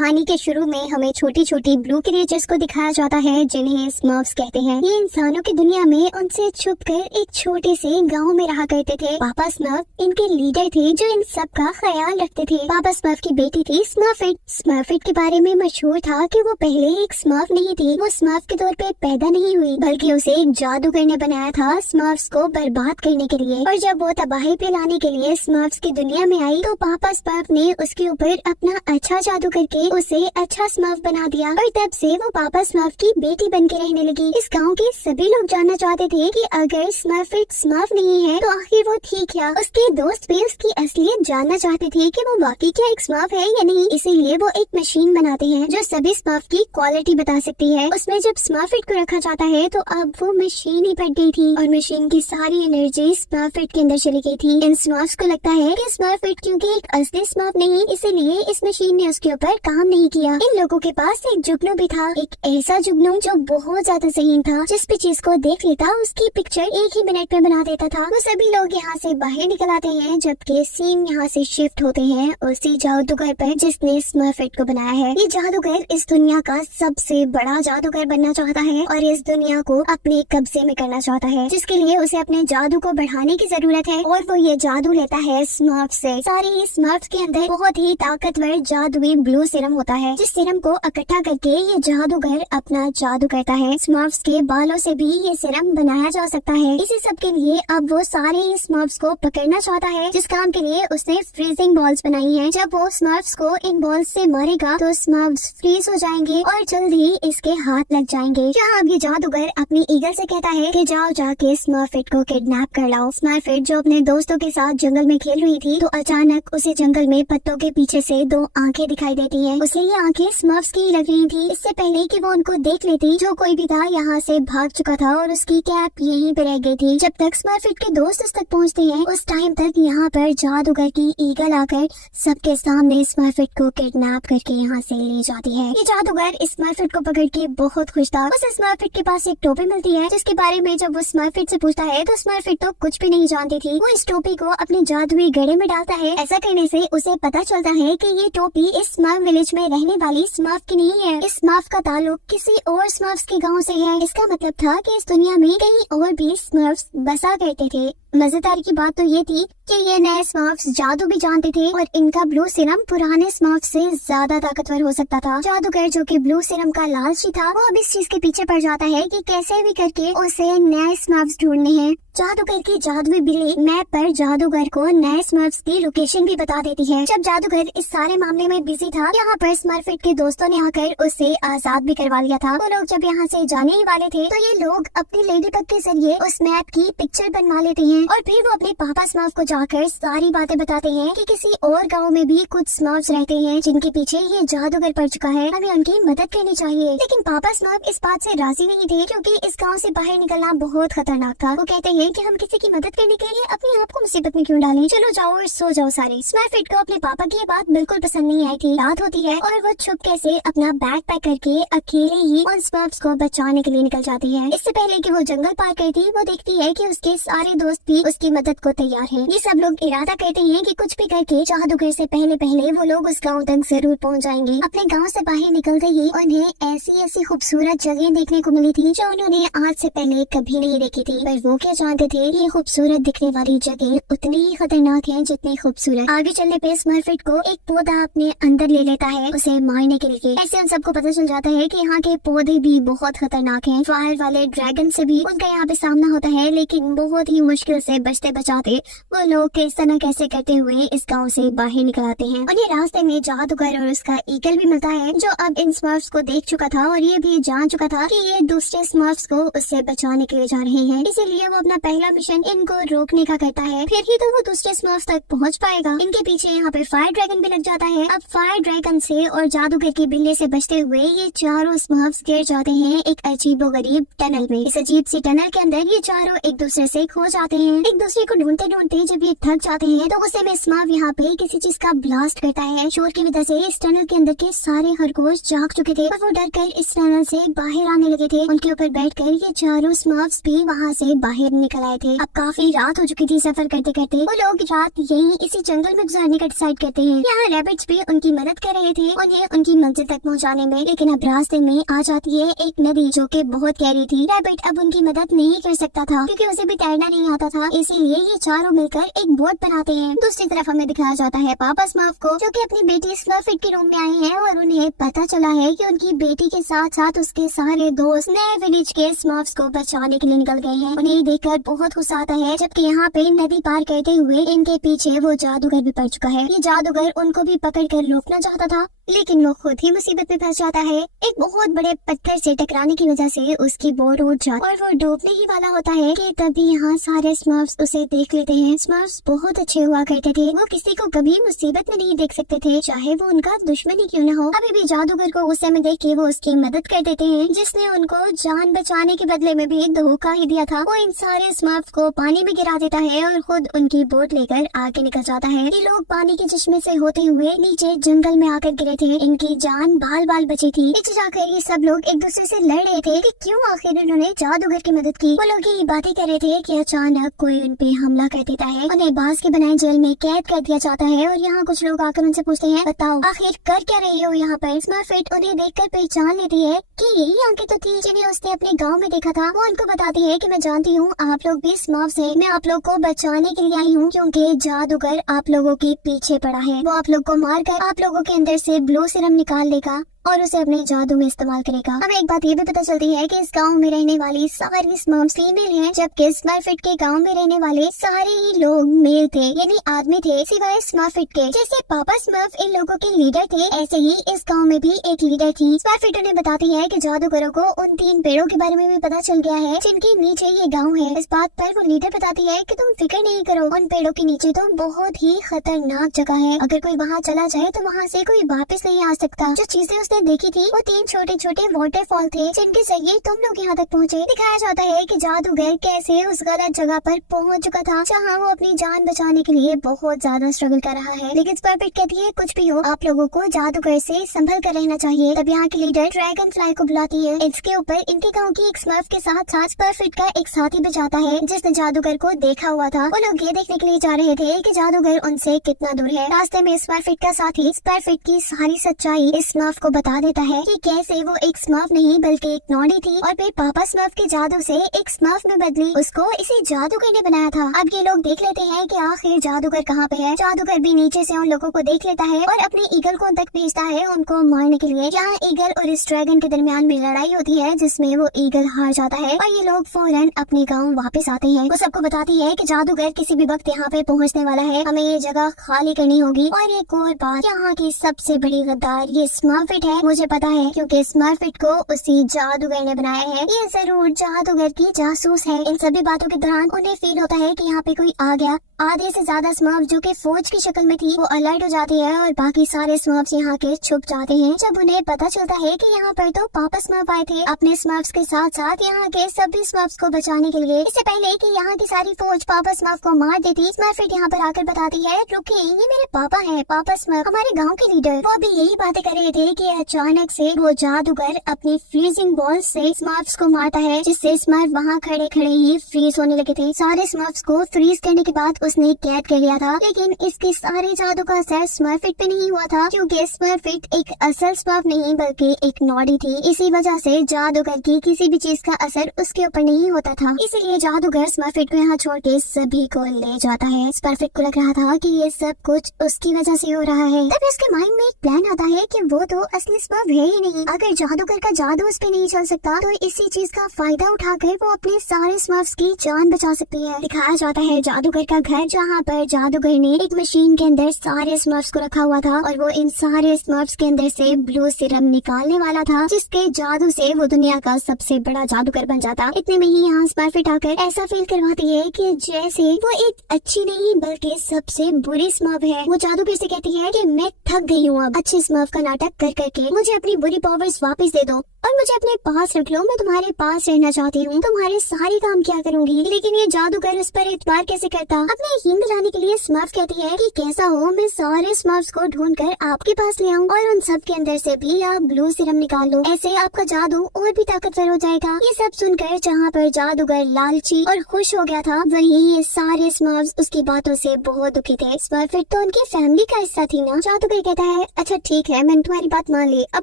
कहानी के शुरू में हमें छोटी छोटी ब्लू क्रिएचर्स को दिखाया जाता है जिन्हें स्मर्फ्स कहते हैं। ये इंसानों की दुनिया में उनसे छुपकर एक छोटे से गांव में रहा करते थे। पापा स्मर्फ इनके लीडर थे जो इन सब का ख्याल रखते थे। पापा स्मर्फ की बेटी थी स्मर्फिट। स्मर्फिट के बारे में मशहूर था कि वो पहले एक स्मर्फ नहीं थी। वो स्मर्फ के तौर पे पैदा नहीं हुई बल्कि उसे एक जादूगर ने बनाया था स्मर्फ्स को बर्बाद करने के लिए। और जब वो तबाही फैलाने के लिए स्मर्फ्स की दुनिया में आई तो पापा स्मर्फ ने उसके ऊपर अपना अच्छा जादू करके उसे अच्छा स्मर्फ बना दिया और तब से वो पापा स्मर्फ की बेटी बन के रहने लगी। इस गांव के सभी लोग जानना चाहते थे कि अगर स्मर्फिट स्मर्फ नहीं है तो आखिर वो थी क्या। उसके दोस्त भी उसकी असलियत जानना चाहते थे कि वो वाकई क्या एक स्मर्फ है या नहीं। इसीलिए वो एक मशीन बनाते हैं जो सभी स्मर्फ की क्वालिटी बता सकती है। उसमें जब स्मर्फिट को रखा जाता है तो अब वो मशीन ही फट गई थी और मशीन की सारी एनर्जी स्मर्फिट के अंदर चली गई थी। इन स्मर्फ्स को लगता है कि स्मर्फिट क्योंकि एक असली स्मर्फ नहीं, इसीलिए इस मशीन ने उसके ऊपर काम नहीं किया। इन लोगों के पास एक जुगनू भी था, एक ऐसा जुगनू जो बहुत ज्यादा ज़हीन था। जिस भी चीज को देख लेता उसकी पिक्चर एक ही मिनट में बना देता था। वो सभी लोग यहाँ से बाहर निकल आते हैं जबकि सीन यहाँ से शिफ्ट होते हैं उसी जादूगर पर जिसने स्मर्फिट को बनाया है। ये जादूगर इस दुनिया का सबसे बड़ा जादूगर बनना चाहता है और इस दुनिया को अपने कब्जे में करना चाहता है, जिसके लिए उसे अपने जादू को बढ़ाने की जरूरत है। और वो ये जादू लेता है स्मर्फ से। सारे स्मर्फ्स के अंदर बहुत ही ताकतवर जादुई ब्लू सीरम होता है जिस सीरम को इकट्ठा करके ये जादूगर अपना जादू करता है। स्मर्फ्स के बालों से भी ये सीरम बनाया जा सकता है। इसी सब के लिए अब वो सारे स्मर्फ्स को पकड़ना चाहता है, जिस काम के लिए उसने फ्रीजिंग बॉल्स बनाई है। जब वो स्मर्फ्स को इन बॉल्स से मारेगा तो स्मर्फ्स फ्रीज हो जाएंगे और जल्द ही इसके हाथ लग जाएंगे। यहाँ अब ये जादूगर अपनी ईगल से कहता है कि जाओ जाके स्मर्फिट को किडनैप कर लाओ। स्मर्फिट जो अपने दोस्तों के साथ जंगल में खेल रही थी तो अचानक उसे जंगल में पत्तों के पीछे से दो आंखें दिखाई देती हैं। उसे ये आंखें स्मर्फ्स की लग रही थी। इससे पहले कि वो उनको देख लेती जो कोई भी था यहाँ से भाग चुका था और उसकी कैप यहीं पे रह गई थी। जब तक स्मर्फिट के दोस्त उस तक पहुँचते हैं उस टाइम तक यहाँ पर जादूगर की ईगल आकर सबके सामने स्मर्फिट को किडनैप करके यहाँ से ले जाती है। ये जादूगर स्मर्फिट को पकड़ के बहुत खुश था। उसे स्मर्फिट के पास एक टोपी मिलती है जिसके बारे में जब वो स्मर्फिट से पूछता है तो स्मर्फिट तो कुछ भी नहीं जानती थी। वो इस टोपी को अपने जादुई गड़े में डालता है। ऐसा करने से उसे पता चलता है कि ये टोपी इस स्मर्फ विलेज में रहने वाली स्मर्फ की नहीं है। इस स्मर्फ का ताल्लुक किसी और स्मर्फ्स के गांव से है। इसका मतलब था कि इस दुनिया में कहीं और भी स्मर्फ्स बसा करते थे। मजेदार की बात तो ये थी कि ये नए स्मर्फ्स जादू भी जानते थे और इनका ब्लू सीरम पुराने स्मर्फ से ज्यादा ताकतवर हो सकता था। जादूगर जो कि ब्लू सीरम का लालची था वो अब इस चीज के पीछे पड़ जाता है कि कैसे भी करके उसे नए स्मर्फ्स ढूंढने हैं। जादूगर की जादुई बिल्ली मैप पर जादूगर को नए स्मर्फ्स की लोकेशन भी बता देती है। जब जादूगर इस सारे मामले में बिजी था यहाँ पर स्मर्फिट के दोस्तों ने आकर उसे आजाद भी करवा लिया था। वो लोग जब यहाँ से जाने ही वाले थे तो ये लोग अपनी लेडी बग के जरिए उस मैप की पिक्चर बनवा लेते हैं और फिर वो अपने पापा स्मर्फ को जाकर सारी बातें बताते हैं कि किसी और गांव में भी कुछ स्मर्फ्स रहते हैं जिनके पीछे ये जादूगर पड़ चुका है, हमें उनकी मदद करनी चाहिए। लेकिन पापा स्मर्फ इस बात से राजी नहीं थे क्योंकि इस गांव से बाहर निकलना बहुत खतरनाक था। वो कहते हैं कि हम किसी की मदद करने के लिए अपने आप को मुसीबत में क्यों डालें, चलो जाओ और सो जाओ सारे। स्मर्फिट को अपने पापा की बात बिल्कुल पसंद नहीं आई थी। रात होती है और वो छुपके से अपना बैग पैक करके अकेले ही उन स्मर्फ्स को बचाने के लिए निकल जाती है। इससे पहले कि वो जंगल पार करती वो देखती है कि उसके सारे दोस्त भी उसकी मदद को तैयार हैं। ये सब लोग इरादा करते हैं कि कुछ भी करके जादूगर से पहले वो लोग उस गांव तक जरूर पहुंच जाएंगे। अपने गांव से बाहर निकलते ही उन्हें ऐसी खूबसूरत जगह देखने को मिली थी जो उन्होंने आज से पहले कभी नहीं देखी थी। पर वो क्या जानते थे ये खूबसूरत दिखने वाली जगह उतनी ही खतरनाक है जितनी खूबसूरत। आगे चलने पे स्मर्फिट को एक पौधा अपने अंदर ले लेता है उसे मारने के लिए। ऐसे उन सबको पता चल जाता है कि यहाँ के पौधे भी बहुत खतरनाक हैं। फायर वाले ड्रैगन से भी उनका यहाँ पे सामना होता है लेकिन बहुत ही मुश्किल से बचते बचाते वो लोग कैसे न कैसे करते हुए इस गांव से बाहर निकल आते हैं। उन्हें रास्ते में जादूगर और उसका ईगल भी मिलता है जो अब इन स्मर्फ्स को देख चुका था और ये भी जान चुका था कि ये दूसरे स्मर्फ्स को उससे बचाने के लिए जा रहे हैं। इसीलिए वो अपना पहला मिशन इनको रोकने का करता है, फिर ही तो वो दूसरे स्मर्फ्स तक पहुंच पाएगा। इनके पीछे यहाँ पे फायर ड्रैगन भी लग जाता है। अब फायर ड्रैगन से और जादूगर की बिल्ली से बचते हुए ये चारों स्मर्फ्स गिर जाते हैं एक अजीबोगरीब टनल में। इस अजीब सी टनल के अंदर ये चारों एक दूसरे से खो जाते हैं हैं। एक दूसरे को ढूंढते ढूंढते जब ये थक जाते हैं तो गुस्से में स्मर्फ यहाँ पे किसी चीज का ब्लास्ट करता है। शोर की वजह से इस टनल के अंदर के सारे खरगोश जाग चुके थे और वो डर कर इस टनल से बाहर आने लगे थे। उनके ऊपर बैठकर ये चारों स्मर्फ्स भी वहाँ से बाहर निकल आए थे। अब काफी रात हो चुकी थी। सफर करते करते वो लोग रात यही इसी जंगल में गुजारने का डिसाइड करते हैं। यहाँ रैबिट्स भी उनकी मदद कर रहे थे उन्हें उनकी मंजिल तक पहुँचाने में, लेकिन अब रास्ते में आ जाती है एक नदी जो कि बहुत गहरी थी। रैबिट अब उनकी मदद नहीं कर सकता था क्योंकि उसे भी तैरना नहीं आता था, इसीलिए ये चारों मिलकर एक बोट बनाते हैं। दूसरी तरफ हमें दिखाया जाता है पापा स्मर्फ को जो कि अपनी बेटी स्मर्फिट के रूम में आए हैं और उन्हें पता चला है कि उनकी बेटी के साथ साथ उसके सारे दोस्त नए विलेज के स्मर्फ्स को बचाने के लिए निकल गए हैं। उन्हें देखकर बहुत गुस्सा आता है, जबकि यहाँ पे नदी पार करते हुए इनके पीछे वो जादूगर भी पड़ चुका है। ये जादूगर उनको भी पकड़ कर रोकना चाहता था, लेकिन वो खुद ही मुसीबत में फंस जाता है। एक बहुत बड़े पत्थर से टकराने की वजह से उसकी बोट उठ जाती और वो डूबने ही वाला होता है कि तभी यहाँ सारे स्मर्फ्स उसे देख लेते हैं। स्मर्फ्स बहुत अच्छे हुआ करते थे, वो किसी को कभी मुसीबत में नहीं देख सकते थे, चाहे वो उनका दुश्मन ही क्यों न हो। अभी भी जादूगर को गुस्से में देख के वो उसकी मदद कर देते हैं, जिसने उनको जान बचाने के बदले में भी धोखा ही दिया था। वो इन सारे स्मर्फ्स को पानी में गिरा देता है और खुद उनकी बोट लेकर आगे निकल जाता है। ये लोग पानी के चश्मे से होते हुए नीचे जंगल में आकर गिरे थे। इनकी जान बाल बाल बची थी। नीचे जाकर ये सब लोग एक दूसरे से लड़ रहे थे कि क्यों आखिर उन्होंने जादूगर की मदद की। वो लोग ये बातें कर रहे थे कि अचानक कोई उन पे हमला कर देता है, उन्हें बांस के बनाए जेल में कैद कर दिया जाता है और यहाँ कुछ लोग आकर उनसे पूछते हैं, बताओ आखिर कर क्या रही हो यहाँ पर। स्मर्फिट उन्हें देखकर पहचान लेती है कि यही आंखें तो थी जिन्हें उसने अपने गाँव में देखा था। वो उनको बताती है कि मैं जानती हूँ आप लोग भी स्मर्फ्स हैं, मैं आप लोग को बचाने के लिए आई हूँ क्योंकि जादूगर आप लोगों के पीछे पड़ा है। वो आप लोग को मारकर आप लोगों के अंदर से ब्लू सीरम निकाल लेगा और उसे अपने जादू में इस्तेमाल करेगा। हमें एक बात ये भी पता चलती है कि इस गांव में रहने वाली सारी स्मर्फ्स फीमेल हैं, जबकि स्मर्फिट के गांव में रहने वाले सारे ही लोग मेल थे, यानी आदमी थे, सिवाय स्मर्फिट के। जैसे पापा स्मर्फ इन लोगों के लीडर थे, ऐसे ही इस गांव में भी एक लीडर थी। स्मर्फिट उन्हें बताती है कि जादूगरों को उन 3 पेड़ों के बारे में भी पता चल गया है जिनके नीचे ये गाँव है। इस बात पर वो लीडर बताती है कि तुम फिक्र नहीं करो, उन पेड़ों के नीचे तो बहुत ही खतरनाक जगह है, अगर कोई वहाँ चला जाए तो वहाँ से कोई वापस नहीं आ सकता। जो चीजें उसने देखी थी वो 3 छोटे छोटे वाटरफॉल थे जिनके जरिए तुम लोग यहाँ तक पहुँचे। दिखाया जाता है कि जादूगर कैसे उस गलत जगह पर पहुँच चुका था जहाँ वो अपनी जान बचाने के लिए बहुत ज्यादा स्ट्रगल कर रहा है। लेकिन स्मर्फिट कहती है कुछ भी हो आप लोगों को जादूगर से संभल कर रहना चाहिए। तब यहाँ की लीडर ड्रैगन फ्लाई को बुलाती है। इसके ऊपर इनके गाँव की एक स्मर्फ के साथ साथ स्मर्फिट का एक साथी भी जाता है जिसने जादूगर को देखा हुआ था। वो लोग ये देखने के लिए जा रहे थे कि जादूगर उनसे कितना दूर है। रास्ते में स्मर्फिट का साथी स्मर्फिट की सारी सच्चाई इस स्मर्फ को बता देता है कि कैसे वो एक स्मर्फ नहीं बल्कि एक नॉडी थी और फिर पापा स्मर्फ के जादू से एक स्मर्फ में बदली, उसको इसी जादूगर ने बनाया था। अब ये लोग देख लेते हैं कि आखिर जादूगर कहाँ पे है। जादूगर भी नीचे से उन लोगों को देख लेता है और अपने ईगल को उन तक भेजता है उनको मारने के लिए। यहाँ ईगल और इस ड्रैगन के दरमियान में लड़ाई होती है जिसमें वो ईगल हार जाता है और ये लोग फौरन अपने गाँव वापस आते हैं। वो सबको बताती है कि जादूगर किसी भी वक्त यहाँ पे पहुँचने वाला है, हमें ये जगह खाली करनी होगी। और एक और बात, यहाँ की सबसे बड़ी गद्दार ये स्मर्फिट है, मुझे पता है क्योंकि स्मर्फिट को उसी जादूगर ने बनाया है। ये जरूर जादूगर की जासूस है। इन सभी बातों के दौरान उन्हें फील होता है कि यहाँ पे कोई आ गया। आधे से ज्यादा स्मर्फ जो कि फौज की शक्ल में थी वो अलर्ट हो जाती है और बाकी सारे स्मर्फ्स यहाँ के छुप जाते हैं। जब उन्हें पता चलता है कि यहाँ पर तो पापा स्मर्फ आए थे अपने स्मर्फ्स के साथ साथ यहाँ के सभी स्मर्फ्स को बचाने के लिए। इससे पहले कि यहाँ की सारी फौज पापा स्मर्फ को मार देती, स्मर्फिट यहाँ पर आकर बताती है रुकिए, ये मेरे पापा हैं, पापा स्मर्फ हमारे गाँव के लीडर। वो अभी यही बातें कर रहे थे कि अचानक से वो जादूगर अपनी फ्रीजिंग बॉल से स्मर्फ्स को मारता है, जिससे स्मर्फ वहाँ खड़े खड़े ही फ्रीज होने लगे थे। सारे स्मर्फ्स को फ्रीज करने के बाद उसने कैद कर लिया था, लेकिन इसके सारे जादू का असर स्मर्फिट पे नहीं हुआ था क्योंकि स्मर्फिट एक असल स्मर्फ नहीं बल्कि एक नॉडी थी। इसी वजह से जादूगर की किसी भी चीज का असर उसके ऊपर नहीं होता था। इसीलिए जादूगर स्मर्फिट को यहाँ छोड़ के सभी को ले जाता है। स्मर्फिट को लग रहा था कि ये सब कुछ उसकी वजह से हो रहा है। तब उसके माइंड में एक प्लान आता है कि वो तो असली स्मर्फ है ही नहीं, अगर जादूगर का जादू उस पे नहीं चल सकता तो इसी चीज का फायदा उठाकर वो अपने सारे स्मर्फ्स की जान बचा सकती है। दिखाया जाता है जादूगर का घर जहाँ पर जादूगर ने एक मशीन के अंदर सारे स्मर्फ्स को रखा हुआ था और वो इन सारे स्मर्फ्स के अंदर से ब्लू सीरम निकालने वाला था जिसके जादू से वो दुनिया का सबसे बड़ा जादूगर बन जाता। इतने में ही यहाँ स्मर्फिट आकर ऐसा फील करवाती है कि जैसे वो एक अच्छी नहीं बल्कि सबसे बुरी स्मर्फ है। वो जादूगर से कहती है कि मैं थक गई हूँ अब अच्छे स्मर्फ का नाटक कर करके, करके मुझे अपनी बुरी पावर्स वापस दे दो और मुझे अपने पास रख लो, मैं तुम्हारे पास रहना चाहती हूँ, तुम्हारे सारे काम क्या करूँगी। लेकिन ये जादूगर उस पर एतबार कैसे करता। अपने हींग लाने के लिए स्मर्फ कहती है कि कैसा हो मैं सारे स्मर्फ्स को ढूंढ कर आपके पास ले आऊँ और उन सब के अंदर से भी आप ब्लू सीरम निकाल लो, ऐसे आपका जादू और भी ताकतवर हो जाएगा। ये सब सुनकर जहाँ पर जादूगर लालची और खुश हो गया था, वहीं ये सारे स्मर्फ्स उसकी बातों से बहुत दुखी थे। स्मर्फिट तो उनकी फैमिली का हिस्सा थी ना। जादूगर कहता है अच्छा ठीक है, मैंने तुम्हारी बात मान ली, अब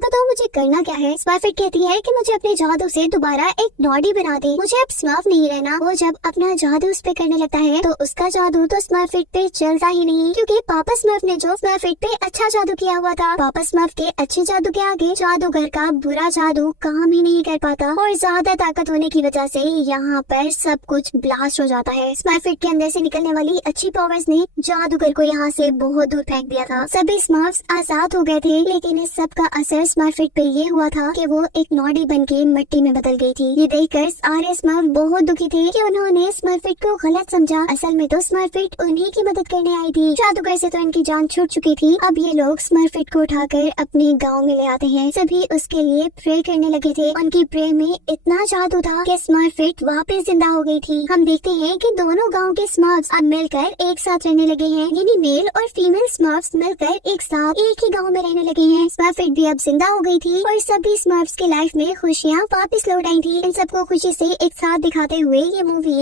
बताओ मुझे करना क्या है। स्मर्फिट कहती है कि मुझे अपने जादू से दोबारा एक नॉडी बना दे, मुझे अब स्मर्फ नहीं रहना। वो जब अपना जादू उस पे करने लगता है तो उसका जादू तो स्मर्फिट पे चलता ही नहीं, क्योंकि पापा स्मर्फ ने जो स्मर्फिट पे अच्छा जादू किया हुआ था, पापा स्मर्फ के अच्छे जादू के आगे जादूगर का बुरा जादू काम ही नहीं कर पाता और ज्यादा ताकत होने की वजह से यहाँ पर सब कुछ ब्लास्ट हो जाता है। स्मर्फिट के अंदर से निकलने वाली अच्छी पावर्स ने जादूगर को यहाँ से बहुत दूर फेंक दिया था। सभी स्मर्फ्स आजाद हो गए थे, लेकिन इस सब का असर स्मर्फिट पे ये हुआ था कि वो एक नॉडी बन के मिट्टी में बदल गई थी। ये देखकर सारे स्मर्फ बहुत दुखी थे कि उन्होंने स्मर्फिट को गलत समझा। असल में तो स्मर्फिट उन्हीं की मदद करने आई थी। जादूगर से तो इनकी जान छूट चुकी थी। अब ये लोग स्मर्फिट को उठाकर अपने गाँव में ले आते हैं। सभी उसके लिए प्रे करने लगे थे। उनकी प्रे में इतना जादू था कि स्मर्फिट वापस जिंदा हो गई थी। हम देखते हैं कि दोनों गाँव के स्मर्फ्स अब मिलकर एक साथ रहने लगे हैं, यानी मेल और फीमेल स्मर्फ्स मिलकर एक साथ एक ही गांव में रहने लगे हैं। स्मर्फिट भी अब जिंदा हो गई थी और सभी स्मर्फ्स के लाइफ में खुशियाँ वापस लौट आई थी। इन सबको खुशी से एक साथ दिखाते हुए ये मूवी